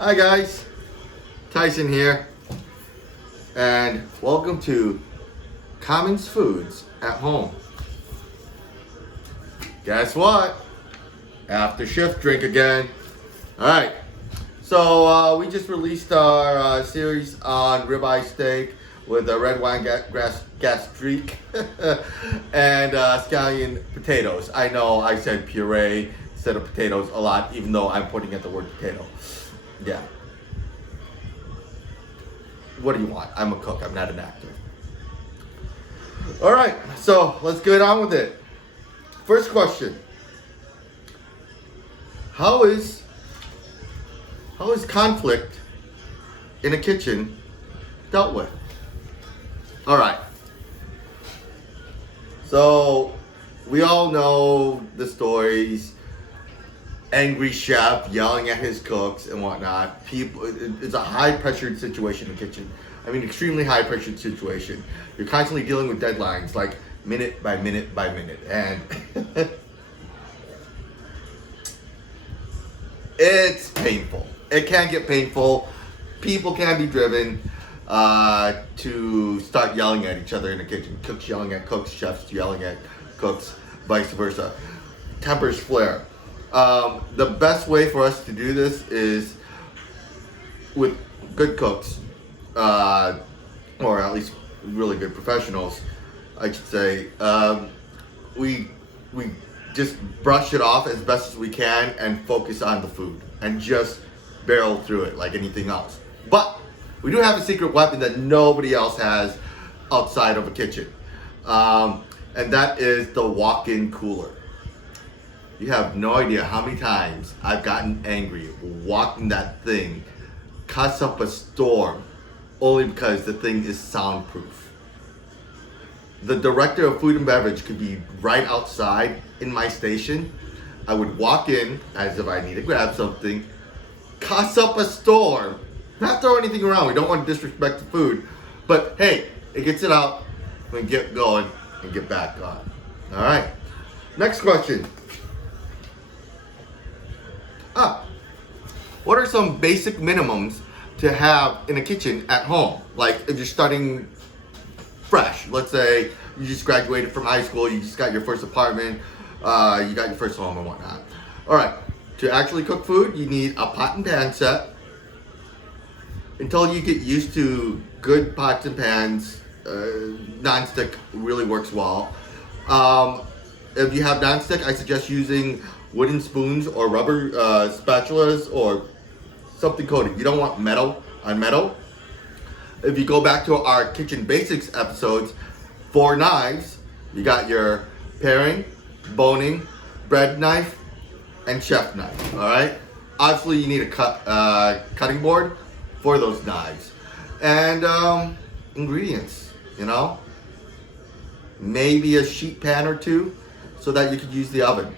Hi guys, Tyson here, and welcome to Commons Foods at Home. Guess what? After shift drink again. Alright, so we just released our series on ribeye steak with a red wine gastrique and scallion potatoes. I know I said puree instead of potatoes a lot, even though I'm putting at the word potato. Yeah. What do you want? I'm a cook, I'm not an actor. Alright, so let's get on with it. First question. How is conflict in a kitchen dealt with? Alright. So we all know the stories. Angry chef yelling at his cooks and whatnot. It's a high-pressured situation in the kitchen. I mean, extremely high-pressured situation. You're constantly dealing with deadlines, like minute by minute by minute, and it's painful. It can get painful. People can be driven to start yelling at each other in the kitchen. Cooks yelling at cooks, chefs yelling at cooks, vice versa. Tempers flare. The best way for us to do this is with good cooks, or at least really good professionals, I should say. We just brush it off as best as we can and focus on the food and just barrel through it like anything else. But we do have a secret weapon that nobody else has outside of a kitchen, and that is the walk-in cooler. You have no idea how many times I've gotten angry walking that thing, cuts up a storm, only because the thing is soundproof. The director of food and beverage could be right outside in my station. I would walk in as if I need to grab something, cuss up a storm, not throw anything around. We don't want to disrespect the food, but hey, it gets it out, we get going and get back on. All right, next question. What are some basic minimums to have in a kitchen at home? Like if you're starting fresh, let's say you just graduated from high school, you just got your first apartment, you got your first home and whatnot. All right, to actually cook food, you need a pot and pan set. Until you get used to good pots and pans, non-stick really works well. If you have non-stick, I suggest using wooden spoons or rubber spatulas or something coated. You don't want metal on metal. If you go back to our kitchen basics episodes, 4 knives, you got your paring, boning, bread knife, and chef knife. All right. Obviously, you need a cutting board for those knives, and ingredients. You know, maybe a sheet pan or two, so that you could use the oven.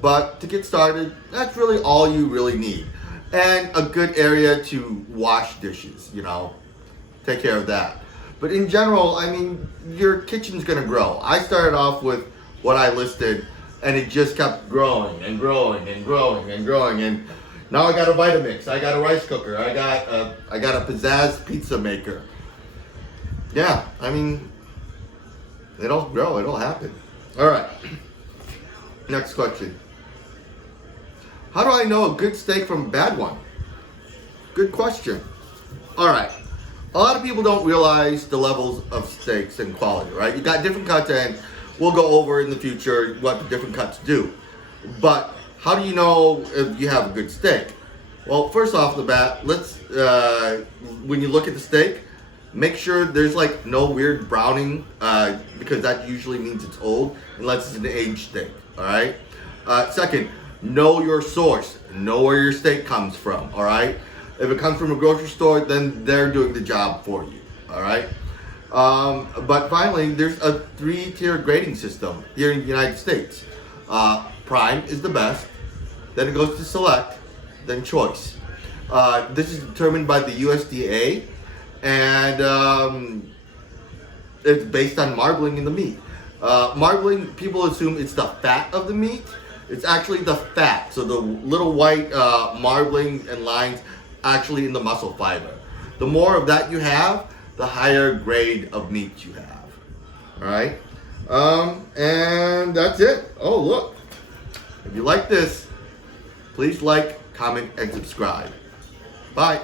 But to get started, that's really all you really need. And a good area to wash dishes, you know, take care of that. But in general, I mean, your kitchen's gonna grow. I started off with what I listed, and it just kept growing and growing and growing and growing. And now I got a Vitamix, I got a rice cooker, I got a Pizzazz pizza maker. Yeah, I mean, it'll grow, it'll happen. All right, next question. How do I know a good steak from a bad one? Good question. All right. A lot of people don't realize the levels of steaks and quality, right? You got different cuts, and we'll go over in the future what the different cuts do. But how do you know if you have a good steak? Well, first off the bat, let's, when you look at the steak, make sure there's like no weird browning, because that usually means it's old, unless it's an aged steak, all right? Second, know your source. Know where your steak comes from, all right? If it comes from a grocery store, then they're doing the job for you, all right? But finally, there's a 3-tier grading system here in the United States. Prime is the best, then it goes to select, then choice. This is determined by the USDA, and it's based on marbling in the meat. Marbling, people assume it's the fat of the meat. It's actually the fat. So the little white marbling and lines, actually in the muscle fiber. The more of that you have, the higher grade of meat you have. All right, and that's it. Oh, look, if you like this, please like, comment, and subscribe. Bye.